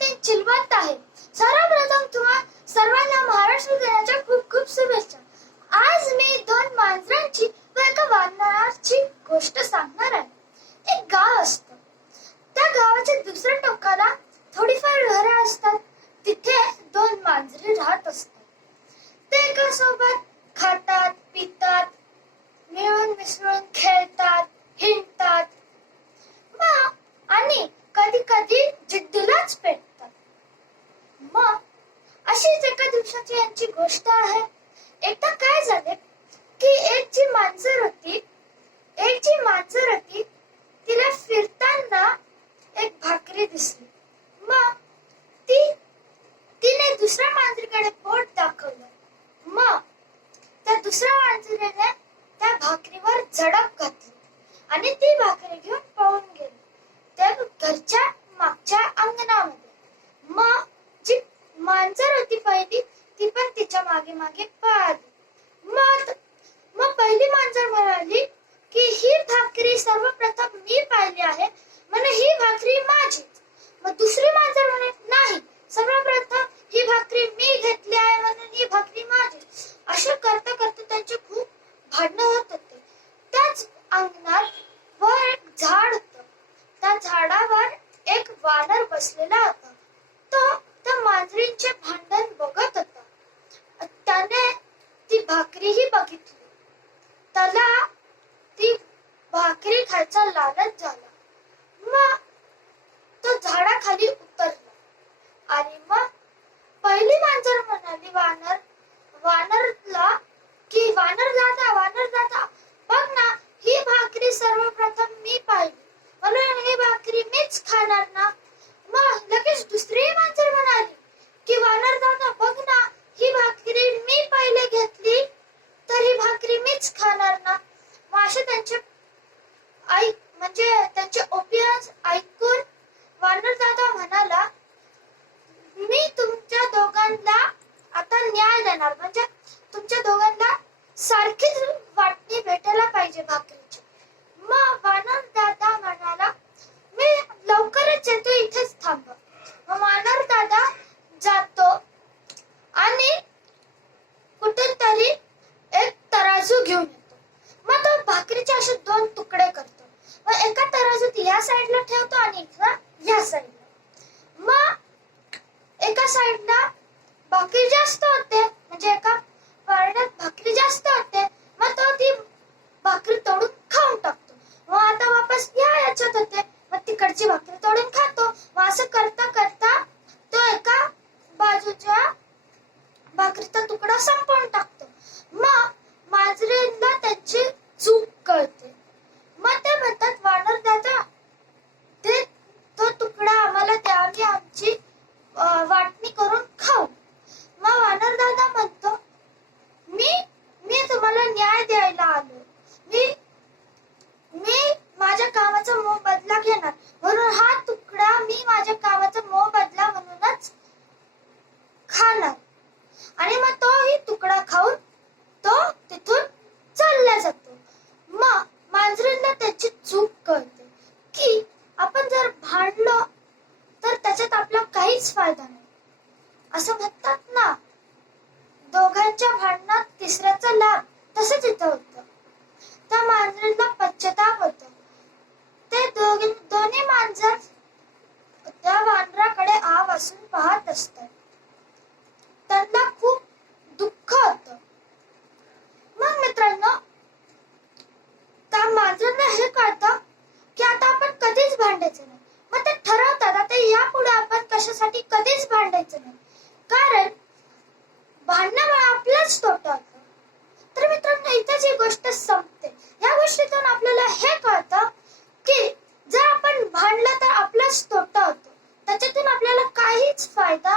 दिन चिलवंत आहे. सर्वप्रथम तुम्हा सर्वांना महाराष्ट्र दिनाच्या खूप खूप शुभेच्छा. आज मी दोन मांजरांची व एका वानराची गोष्ट सांगणार आहे. एक गाव असतं. त्या गावाच्या दुसऱ्या टोकाला थोडीफार घरे असतात. तिथे दोन मांजरे राहत असतात. ते एका सोबत खातात, पितात, मिळून मिसळून खेळतात, हिंडतात आणि कधी कधी जिद्दीलाच पेटतात. मग अशीच एका दिवसाची यांची गोष्ट आहे. एकदा काय झाले की एक जी मांजर होती तिला फिरताना एक भाकरी दिसली. मग तिने दुसऱ्या मांजरीकडे बोट दाखवलं. मग त्या दुसऱ्या मांजरीने त्या भाकरीवर झडप घातली आणि ती भाकरी घेऊन पळून गेली त्या घरच्या मागच्या अंगणामध्ये. मग जी मांजर होती पहिली ती पण तिच्या मागे मागे पळाली. मग पहिली मांजर म्हणाली की ही भाकरी सर्वप्रथम मी पाहिली आहे, म्हणून ही भाकरी माझीच. मग दुसरी मांजर म्हणे नाही, सर्वप्रथम ही भाकरी मी घेतली आहे म्हणून ही भाकरी माझी. असे करता करता त्यांचे खूप भांडण होत होते. त्याच अंगणात वर एक झाड होतं. त्या झाडावर एक वानर बसलेला होता. तो त्या मांजरींचे भांडण बघत होता. त्याने ती भाकरीही बघितली. त्याला ती भाकरी खायचा लालच झाला. मग तो झाडाखाली उतरला आणि मग पहिली मांजर म्हणाली वानरला की वानर दादा बघ ना, ही भाकरी सर्वप्रथम मी पाहिली म्हणून ही भाकरी मीच खाणार ना. मग लगेच दुसरी मांजर म्हणाली की वानर दादा बघ ना, ही भाकरी मी पहिले घेतली तर ही भाकरी मीच खाणार ना. मग असे त्यांचे त्यांचे ओपिनियन्स ऐकून वानर दादा म्हणाला मी तुमच्या दोघांना आता न्याय देणार, म्हणजे तुमच्या दोघांना सारखीच वाटणी भेटायला पाहिजे भाकरीची. मग वानर दादा म्हणाला मी लवकरच येतो, इथेच थांबा. मग वानर दादा जातो आणि कुठून तरी एक तराजू घेऊन येतो. मग तो भाकरीचे असे दोन तुकडे करतो. मग एका तराजूत या साईडला ठेवतो आणि या साईडला. मग एका साईडला भाकरी जास्त होते, म्हणजे एका वारण्यात भाकरी जास्त होते. मग तो ती भाकरी तोडून खाऊन टाकतो. मग आता वापस याच्यात होते, मग तिकडची भाकरी तोडून खातो. मग असं करता करता तो एका बाजूच्या भाकरीचा तुकडा संपवून टाकतो. मग मांजरींना त्यांची चूक कळते. मग ते म्हणतात वानर दादा ते तो तुकडा आम्हाला द्या, आम्ही आमची वाटणी करून खाऊ. मग वानर दादा म्हणतो मी तुम्हाला न्याय द्यायला आलो. मी माझ्या कामाचा मोबदला घेणार, म्हणून हा तुकडा मी माझ्या कामाचा मोबदला म्हणूनच खाणार. आणि मग तोही तुकडा खाऊन तो तिथून चालला जातो. मग मांजरींना त्याची चूक कळते की आपण जर भांडलो तर त्याच्यात आपला काहीच फायदा नाही. असं म्हणतात ना, दोघांच्या भांडणात तिसऱ्याचा लाभ. तसंच इथं होतं. त्या मांजरींना पश्चाताप होतो. ते दोन्ही मांजर त्या वानराकडे आव असून पाहत असतात. त्यांना खूप दुःख होतं. मग मित्रांनो, त्या मांजरांना हे कळतं की आता आपण कधीच भांडायचं नाही. मग ते ठरवतात आता यापुढे आपण कशासाठी कधीच भांडायचं नाही, कारण भांडण्यामुळे आपलाच तोटा होतो. तर मित्रांनो, इथेच ही गोष्ट संपते. या गोष्टीतून आपल्याला हे कळतं की जर आपण भांडलं तर आपलाच तोटा होतो, त्याच्यातून आपल्याला काहीच फायदा